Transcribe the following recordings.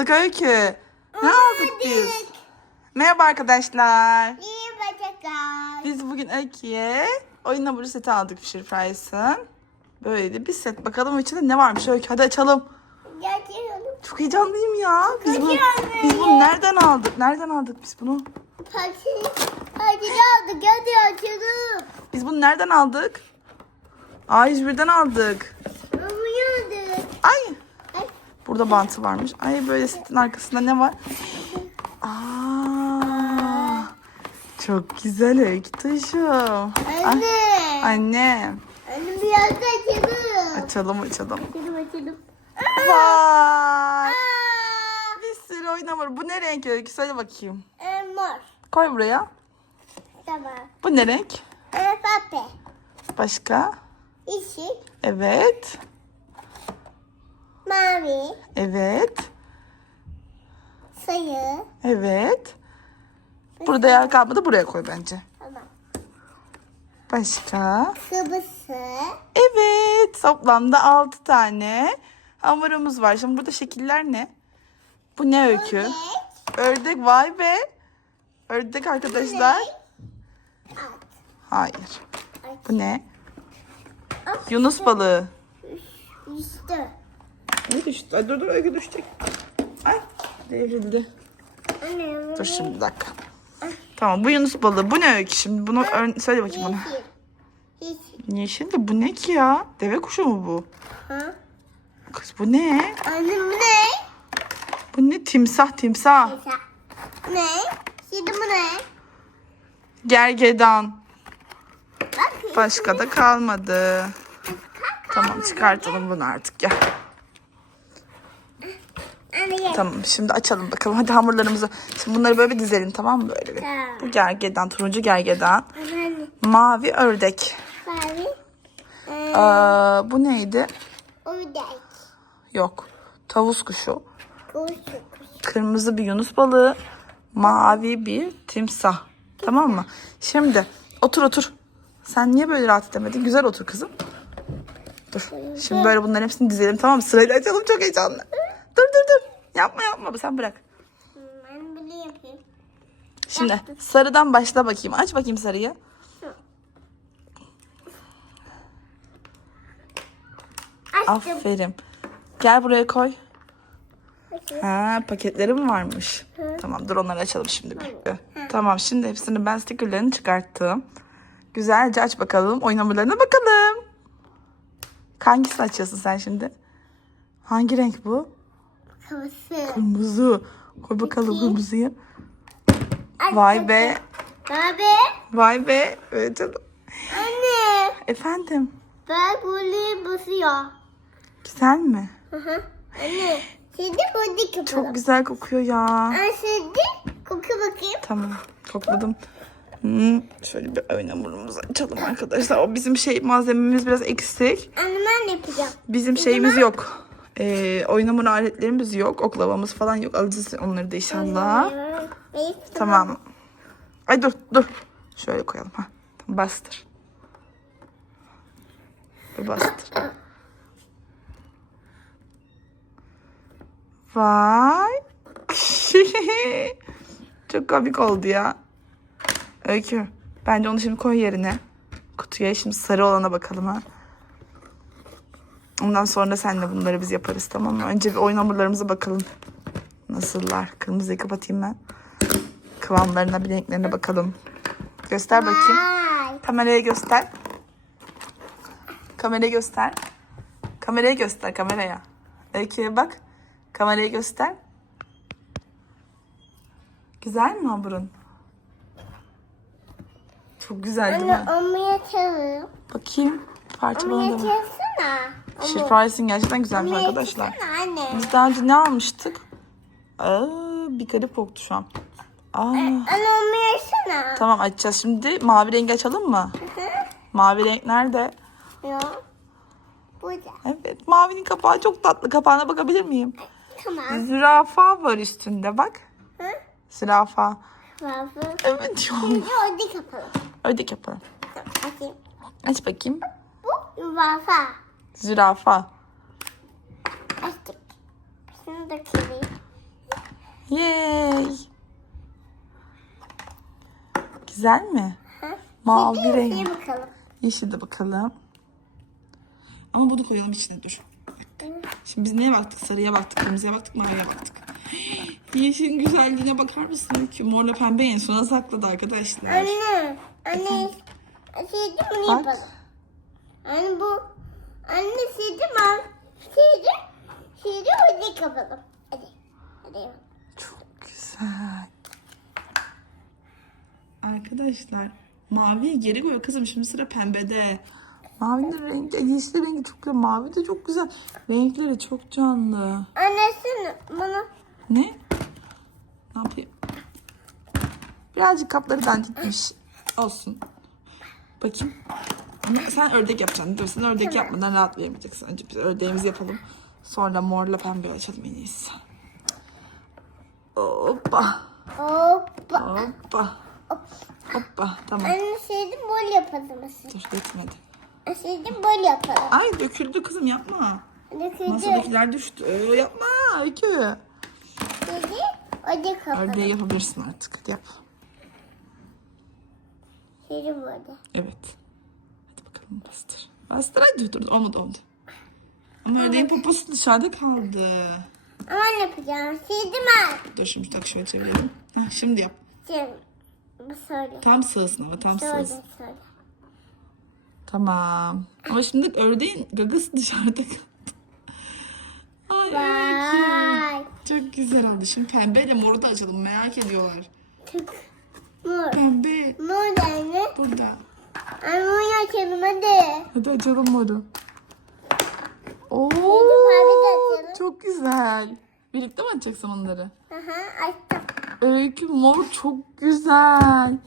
aldık Öykü? Ne aldık biz? Merhaba arkadaşlar. İyi bacaklar. Biz bugün Öykü'ye oyun hamuru seti aldık Fisher Price'ın. Böyle bir set. Bakalım içinde ne varmış Öykü? Hadi açalım. Çok heyecanlıyım ya. Biz bunu, biz bunu nereden aldık? Nereden aldık biz bunu? Hadi, hadi aldık. Hadi açalım. Biz bunu nereden aldık? A101'den aldık. Burada bantı varmış. Ay böyle setin arkasında ne var? Aa, çok güzel öykü taşı. Anne. Ah, anne. Anne biraz da açalım. Açalım açalım. Açalım açalım. Vay. Aa. Bir sürü oyna var. Bu ne renk öykü? Söyle bakayım. mor. Koy buraya. Tamam. Bu ne renk? E, Başka? Yeşil. Evet. Mavi. Evet. Sayı. Evet. Burada yer kalmadı buraya koy bence. Başka? Kıbrısı. Evet. Toplamda altı tane hamurumuz var. Şimdi burada şekiller ne? Bu ne öykü? Ördek. Ördek vay be. Ördek arkadaşlar. Ördek. Hayır. Bu ne? Yunus balığı. Üstü. Ne düştü? Ay, dur dur öykü düşecek. Ay devrildi. Anne, Dur şimdi bir dakika. Tamam bu Yunus balığı. Bu ne öykü şimdi? Bunu ön... söyle bakayım bana. Yeşil de bu ne ki ya? Deve kuşu mu bu? Ha? Kız bu ne? Anne bu ne? Bu ne? Timsah timsah. Ne? Şimdi bu ne? Gergedan. Bak, Başka da kalmadı. Tamam çıkartalım bunu artık gel alayım. Tamam şimdi açalım bakalım. Hadi hamurlarımızı. Şimdi bunları böyle bir dizelim tamam mı? Böyle bir. Tamam. Bu gergedan, turuncu gergedan. Mavi ördek. Mavi. Ee, bu neydi? Ördek. Yok. Tavus kuşu. Tavus kuşu. Kırmızı bir yunus balığı. Mavi bir timsah. Tamam mı? Şimdi otur otur. Sen niye böyle rahat edemedin? Güzel otur kızım. Dur. Şimdi böyle bunların hepsini dizelim tamam mı? Sırayla açalım çok heyecanlı. Dur dur dur. Yapma yapma sen bırak. Ben bunu yapayım. Şimdi Yaptım. sarıdan başla bakayım. Aç bakayım sarıyı. Açtım. Aferin. Gel buraya koy. Ha paketlerim varmış? Hı. Tamam dur onları açalım şimdi bir. Tamam şimdi hepsini ben stickerlerini çıkarttım. Güzelce aç bakalım. Oyun hamurlarına bakalım. Hangisini açıyorsun sen şimdi? Hangi renk bu? Kırmızı. Kırmızı. Koy bakalım Peki. kırmızıyı. Vay be. Vay be. Vay be. Evet canım. Anne. Efendim. Ben burayı basıyor. Güzel mi? Hı hı. Anne. Şimdi burada kokuyor. Çok güzel kokuyor ya. Anne şimdi koku bakayım. Tamam. Kokladım. Hmm, şöyle bir ayna burnumuzu açalım arkadaşlar. O bizim şey malzememiz biraz eksik. Anne ben yapacağım. Bizim şeyimiz yok. Ee, oynama aletlerimiz yok. Oklavamız falan yok. Alacağız onları da inşallah. Tamam. Ay dur dur. Şöyle koyalım. Ha. Bastır. Dur bastır. Vay. Çok komik oldu ya. Öykü. Bence onu şimdi koy yerine. Kutuya şimdi sarı olana bakalım ha. Ondan sonra senle bunları biz yaparız tamam mı? Önce bir oyun hamurlarımıza bakalım. Nasıllar? Kırmızıyı kapatayım ben. Kıvamlarına, bir renklerine bakalım. Göster bakayım. Kameraya göster. Kameraya göster. Kameraya göster kameraya. Öykü'ye bak. Kameraya göster. Güzel mi hamurun? Çok güzel değil mi? Onu, onu yakalım. Bakayım. Parçalarını da. Onu Şir şey, gerçekten güzelmiş arkadaşlar. Anne. Biz daha önce ne almıştık? Aa, bir garip koktu şu an. Aa. E, anne onu Tamam açacağız. Şimdi mavi rengi açalım mı? Mavi renk nerede? Yok. Evet mavinin kapağı çok tatlı. Kapağına bakabilir miyim? Tamam. Zürafa var üstünde bak. Hı? Zürafa. Zürafa. Evet. Şimdi ödek yapalım. Ödek yapalım. Açayım. Aç bakayım. Bu zürafa. Zürafa. Açtık. Şunu da Yay. Güzel mi? Hı. Mal bir bakalım. Yeşil de bakalım. Ama bunu koyalım içine dur. Şimdi biz neye baktık? Sarıya baktık, kırmızıya baktık, maviye baktık. Yeşilin güzelliğine bakar mısın? Ki morla pembe en sona sakladı arkadaşlar. Anne, anne. Şey, bunu şey Bak. Anne bu Anne şimdi ben şimdi şimdi ne kapalım. Hadi. Hadi. Çok güzel. Arkadaşlar maviyi geri koyuyor kızım şimdi sıra pembede. Mavinin rengi, yeşil rengi çok güzel. Mavi de çok güzel. Renkleri çok canlı. Annesi bunu... Ne? Ne yapayım? Birazcık kapları dandikmiş. Olsun. Bakayım. sen ördek yapacaksın. Dur sen ördek Tamam. yapmadan rahat veremeyeceksin. Önce biz ördeğimizi yapalım. Sonra morla pembe açalım en iyisi. Hoppa. Hoppa. Hoppa. Hoppa. Tamam. Anne şeydim bol yapalım. aslında. Dur dökmedi. Şeydim bol yapalım. Ay döküldü kızım yapma. Döküldü. Masadakiler düştü. Ee, yapma Öykü. Dedi. O kapalı. Ördeği yapabilirsin artık. Hadi Yap. Şeydim orada. Evet bastır. Bastır hadi dur Olmadı olmadı. Ama ördeğin poposu dışarıda kaldı. Ama ne yapacağım? Sildim ben. Dur şimdi tak şöyle çevirelim. Hah, şimdi yap. Şimdi Tam sığsın ama tam Söyle sığsın. söyle. Tamam. Ama şimdi ördeğin gagası dışarıda kaldı. Ay Vay. Çok güzel oldu. Şimdi pembeyle moru da açalım. Merak ediyorlar. Tık. Mor. Pembe Mor da ne? burada. Anne onu açalım hadi. Hadi açalım moru. Oo, çok güzel. Birlikte mi açacaksın onları? Aha açtım. Öykü mor çok güzel.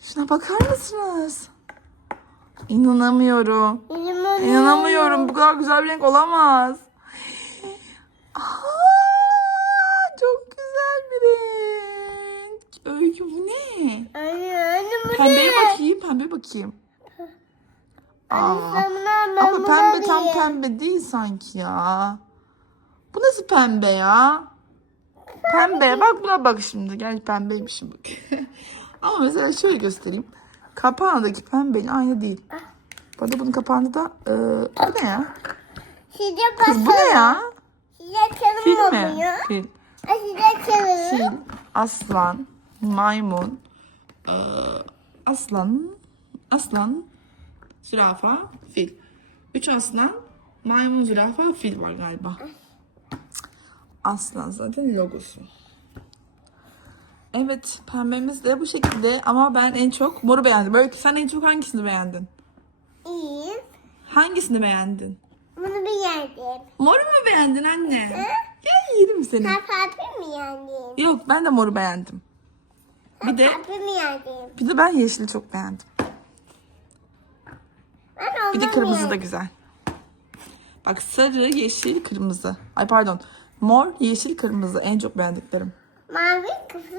Şuna bakar mısınız? İnanamıyorum. İnanamıyorum. İnanamıyorum. Bu kadar güzel bir renk olamaz. Aa, çok güzel bir renk. Öykü bu ne? ne? Anne, bu Pembeye ne? bakayım, pembe bakayım. Aa, Anne sen ama pembe tam alayım. pembe değil sanki ya. Bu nasıl pembe ya? Pembe. Bak buna bak şimdi. Gel pembeymişim bak. ama mesela şöyle göstereyim. Kapağındaki pembe aynı değil. Ah. Bu arada bunun kapağında da e, bu ne ya? Size Kız bu ne ya? Size Fil çalım mi? Fil. Fil, aslan, maymun, ee, aslan, aslan, zürafa, fil. Üç aslan, maymun, zürafa, fil var galiba. Aslan zaten logosu. Evet pembemiz de bu şekilde ama ben en çok moru beğendim. Böyle sen en çok hangisini beğendin? İyi. Hangisini beğendin? Bunu beğendim. Moru mu beğendin anne? Hı? Gel yerim seni. Sen farklı mı beğendin? Yok ben de moru beğendim. Bir de Tatlı bir de ben yeşili çok beğendim. Ben Bir de kırmızı da güzel. Bak sarı, yeşil, kırmızı. Ay pardon. Mor, yeşil, kırmızı en çok beğendiklerim. Mavi kızım.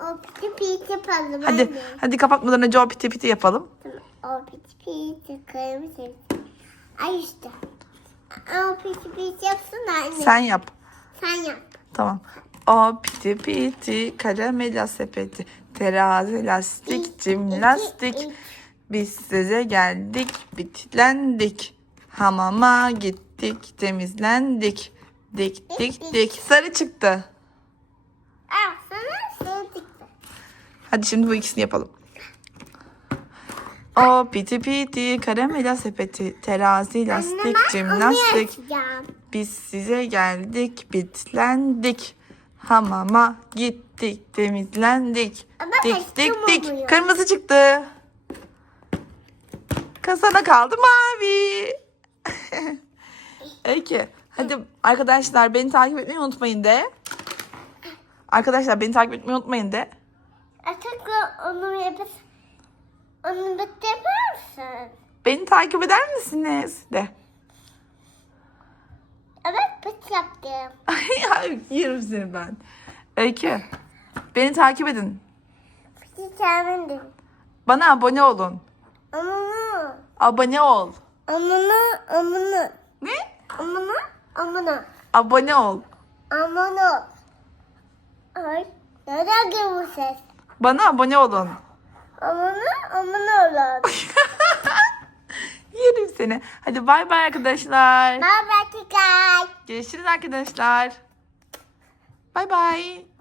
O piti piti palı. ben Hadi de. hadi kapatmadan önce o piti piti yapalım. O piti piti kırmızı. Ay işte. O piti piti yapsın da anne. Sen yap. Sen yap. Tamam. O piti piti karamel sepeti teras, elastik, cimnastik. Biz size geldik, bitlendik. Hamama gittik, temizlendik. Dik dik dik. Sarı çıktı. Hadi şimdi bu ikisini yapalım. O piti piti karamela sepeti terazi lastik cimnastik. Biz size geldik bitlendik. Hamama gittik, temizlendik. Ama dik dik dik. Kırmızı çıktı. Kasana kaldı mavi. Peki. Hadi arkadaşlar beni takip etmeyi unutmayın de. Arkadaşlar beni takip etmeyi unutmayın de. Artık onu yapıp onu yapar Beni takip eder misiniz? De. Kek yaptım. yiyorum seni ben. Öykü. Beni takip edin. Fikir Bana abone olun. Amına. Abone ol. Amına amına. Ne? Amına amına. Abone ol. Amına ol. Ay nereden geliyor bu ses? Bana abone olun. Amına amına olun. Yerim seni. Hadi bay bay arkadaşlar. Bay bay arkadaşlar. Görüşürüz arkadaşlar. Bay bay.